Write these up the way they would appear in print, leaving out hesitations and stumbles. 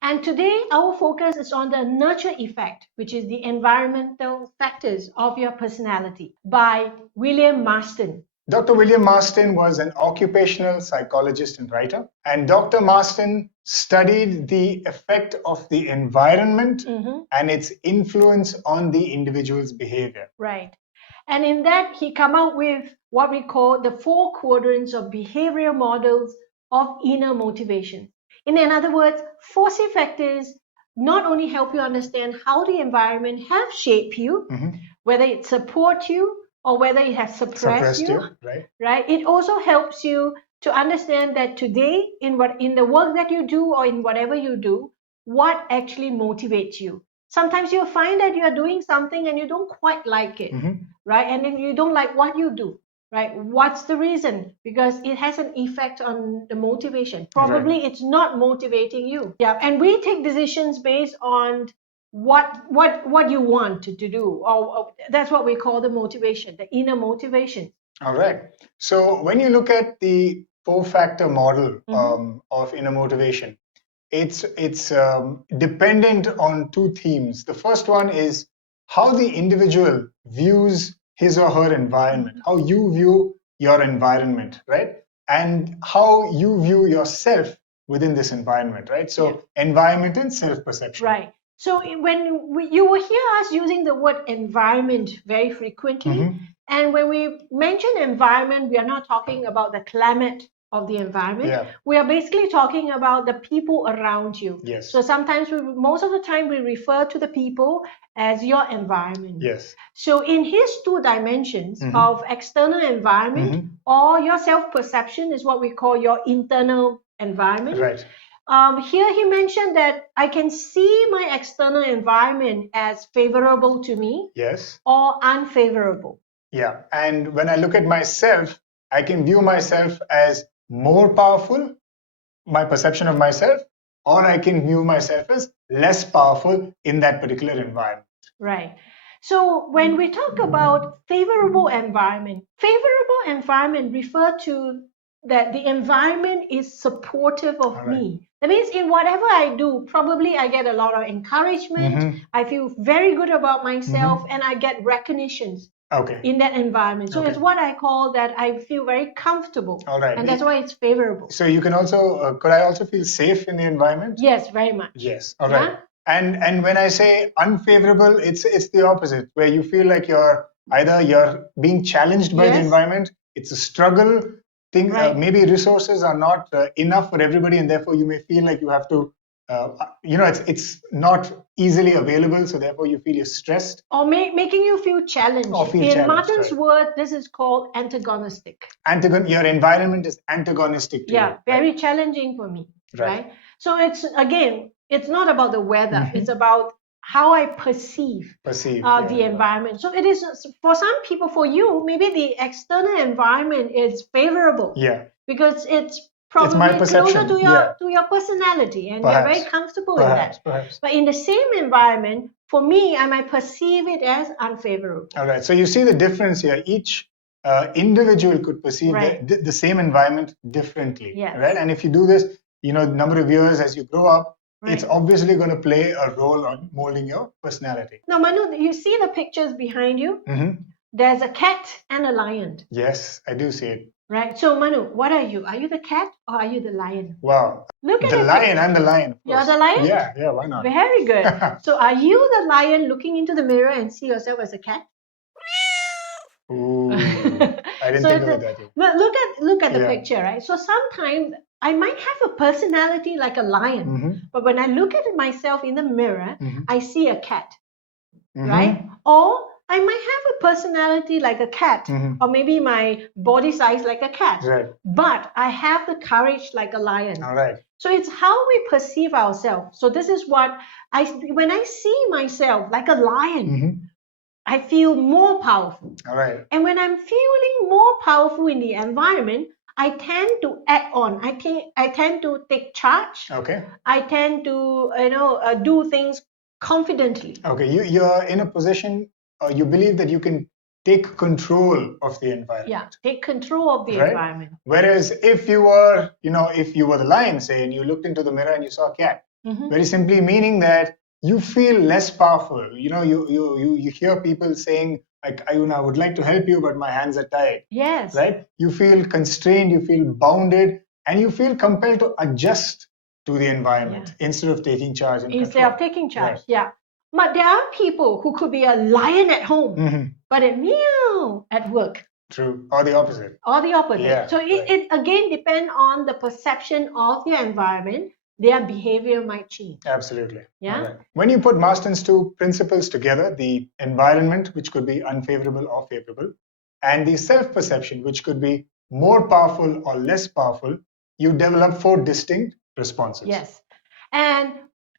And today, our focus is on the nurture effect, which is the environmental factors of your personality by William Marston. Dr. William Marston was an occupational psychologist and writer, and Dr. Marston studied the effect of the environment and its influence on the individual's behavior. Right. And in that, he come out with what we call the 4 quadrants of behavioral models of inner motivation. In other words, force factors not only help you understand how the environment have shaped you, whether it supports you or whether it has suppressed you, right? It also helps you to understand that today, in the work that you do or in whatever you do, what actually motivates you. Sometimes you'll find that you are doing something and you don't quite like it, right? And then you don't like what you do, right? What's the reason? Because it has an effect on the motivation. Probably it's not motivating you. Yeah, and we take decisions based on what you want to do, or that's what we call the motivation, the inner motivation. All right. So when you look at the 4-factor model of inner motivation, it's dependent on 2 themes. The first one is how the individual views his or her environment, how you view your environment, right? And how you view yourself within this environment, right? So environment and self-perception. Right. So when you will hear us using the word environment very frequently, and when we mention environment, we are not talking about the climate of the environment. We are basically talking about the people around you. So sometimes, most of the time, we refer to the people as your environment. So in his 2 dimensions of external environment or your self-perception is what we call your internal environment. Right. Here he mentioned that I can see my external environment as favorable to me or unfavorable. Yeah, and when I look at myself, I can view myself as more powerful, my perception of myself, or I can view myself as less powerful in that particular environment. Right. So when we talk about favorable environment refer to that the environment is supportive of me. That means in whatever I do, probably I get a lot of encouragement. I feel very good about myself and I get recognitions in that environment. So it's what I call that I feel very comfortable. And that's why it's favorable. So you can also, could I also feel safe in the environment? Yes, very much. Yes. All right. And when I say unfavorable, it's the opposite, where you feel like you're being challenged by the environment. It's a struggle. Maybe resources are not enough for everybody, and therefore you may feel like you have to, it's not easily available, so therefore you feel you're stressed. Or making you feel challenged. In Martin's word, this is called antagonistic. Your environment is antagonistic to you. Very challenging for me, right? So it's not about the weather, it's about how I perceive the environment. So it is, for some people, for you, maybe the external environment is favorable. Because it's probably closer to your personality and you're very comfortable with that. But in the same environment, for me, I might perceive it as unfavorable. All right. So you see the difference here. Each individual could perceive the same environment differently. Right. And if you do this, number of years as you grow up, it's obviously going to play a role on molding your personality. Now, Manu, you see the pictures behind you? There's a cat and a lion. Yes, I do see it. Right. So, Manu, what are you? Are you the cat or are you the lion? Wow. Look at the lion. I'm the lion. You're the lion? Yeah, why not? Very good. So, are you the lion looking into the mirror and see yourself as a cat? Ooh, I didn't think about that yet. Look at the picture, right? So sometimes I might have a personality like a lion, but when I look at myself in the mirror, I see a cat, right? Or I might have a personality like a cat, or maybe my body size like a cat, but I have the courage like a lion. All right. So it's how we perceive ourselves. So this is what when I see myself like a lion, I feel more powerful. All right. And when I'm feeling more powerful in the environment, I tend to act on. I tend to take charge. I tend to do things confidently. You're in a position, you believe that you can take control of the environment. Take control of the environment. Whereas if you were the lion, say, and you looked into the mirror and you saw a cat, Very simply meaning that you feel less powerful. You hear people saying, like, I would like to help you, but my hands are tied. Yes. Right? You feel constrained, you feel bounded, and you feel compelled to adjust to the environment instead of taking charge and instead control. of taking charge. Yeah. But there are people who could be a lion at home, but a meow at work. True. Or the opposite. Or the opposite. Yeah, so it again depends on the perception of their environment. Their behavior might change. Absolutely. Yeah. Right. When you put Marston's two principles together, the environment, which could be unfavorable or favorable, and the self-perception, which could be more powerful or less powerful, you develop 4 distinct responses. Yes. And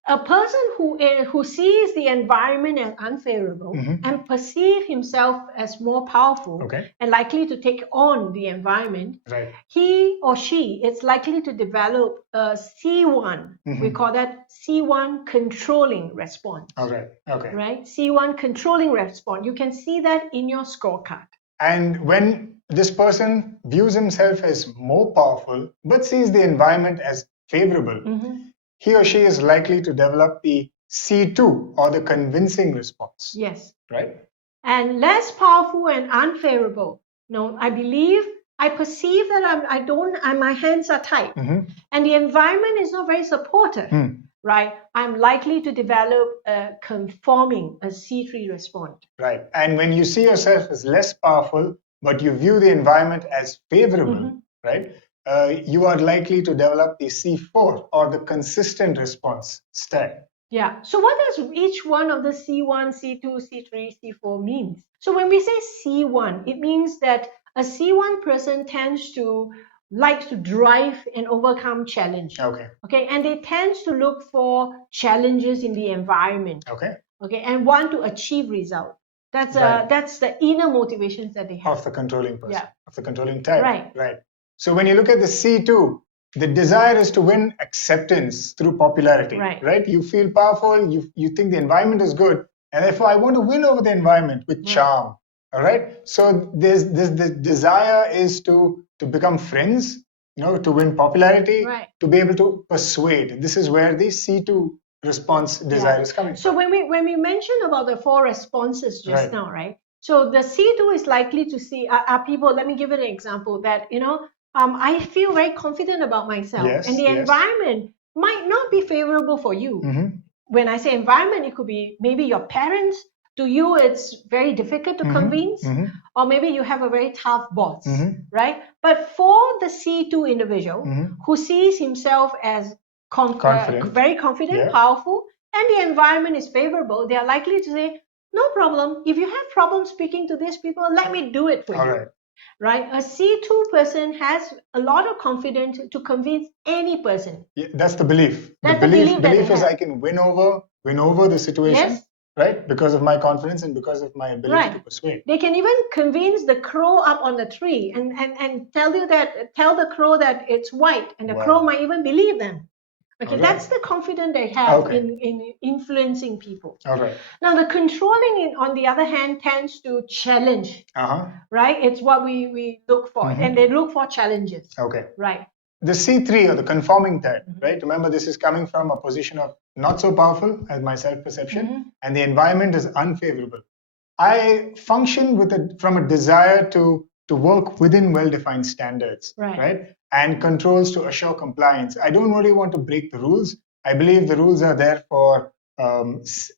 a person who sees the environment as unfavorable and perceive himself as more powerful and likely to take on the environment, he or she is likely to develop a C1. We call that C1 controlling response. Right. C1 controlling response. You can see that in your scorecard. And when this person views himself as more powerful but sees the environment as favorable, he or she is likely to develop the C2 or the convincing response. Yes. Right? And less powerful and unfavorable. No, I perceive that my hands are tight and the environment is not very supportive. Right? I'm likely to develop a conforming, a C3 response. Right. And when you see yourself as less powerful, but you view the environment as favorable, right? You are likely to develop the C4 or the consistent response style. Yeah. So what does each one of the C1, C2, C3, C4 means? So when we say C1, it means that a C1 person tends to like to drive and overcome challenge. Okay. And they tend to look for challenges in the environment. Okay. And want to achieve results. That's the inner motivations that they have. Of the controlling person. Of the controlling type. Right. So when you look at the C2, the desire is to win acceptance through popularity. Right? You feel powerful, you think the environment is good, and therefore I want to win over the environment with charm. All right. So there's the desire is to become friends, to win popularity, to be able to persuade. This is where the C2 response desire is coming from. So when we mentioned about the 4 responses just now, right? So the C2 is likely to see are people. Let me give it an example that I feel very confident about myself, and the environment might not be favorable for you. When I say environment, it could be maybe your parents. To you, it's very difficult to convince, or maybe you have a very tough boss, right? But for the C2 individual who sees himself as very confident, powerful, and the environment is favorable, they are likely to say, no problem. If you have problems speaking to these people, let me do it for you. Right? A C2 person has a lot of confidence to convince any person. That's the belief. That's the belief is I can win over the situation. Right? Because of my confidence and because of my ability to persuade. They can even convince the crow up on the tree and tell the crow that it's white, and the crow might even believe them. Okay, that's the confidence they have in influencing people. Now, the controlling, on the other hand, tends to challenge. Right? It's what we look for, and they look for challenges. Right. The C3 or the conforming type, right? Remember, this is coming from a position of not so powerful as my self-perception, and the environment is unfavorable. I function from a desire to work within well-defined standards, right? And controls to assure compliance. I don't really want to break the rules. I believe the rules are there for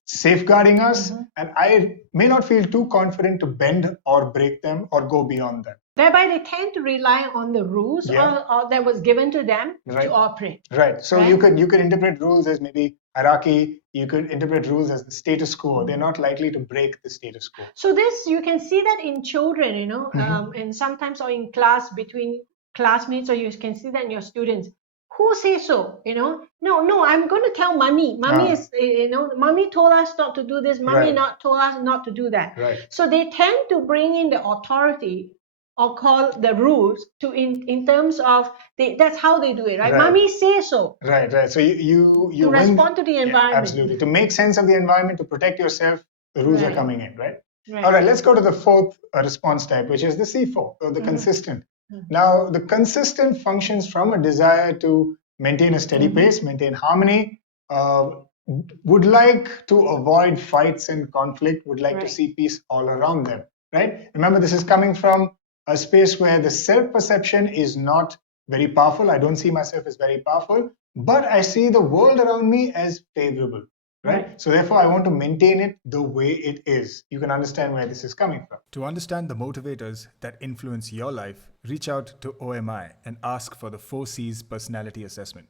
safeguarding us, and I may not feel too confident to bend or break them or go beyond them. Thereby, they tend to rely on the rules or that was given to them to operate. Right. So you could interpret rules as maybe hierarchy. You could interpret rules as the status quo. They're not likely to break the status quo. So this, you can see that in children, and sometimes or in class between classmates, or you can see that in your students. Who say so? No, I'm going to tell mommy. Mommy is, mommy told us not to do this. Mommy told us not to do that. So they tend to bring in the authority or call the rules in terms of that's how they do it, right? Mommy says so. Right. So you to respond to the environment. Absolutely. To make sense of the environment, to protect yourself, the rules are coming in, right? All right. Let's go to the 4th response type, which is the C4, or the consistent. Now, the consistent functions from a desire to maintain a steady pace, maintain harmony, uh, would like to avoid fights and conflict, would like to Right. see peace all around them, right? Remember, this is coming from a space where the self-perception is not very powerful. I don't see myself as very powerful, but I see the world around me as favorable, right? So therefore, I want to maintain it the way it is. You can understand where this is coming from. To understand the motivators that influence your life, reach out to OMI and ask for the 4Cs personality assessment.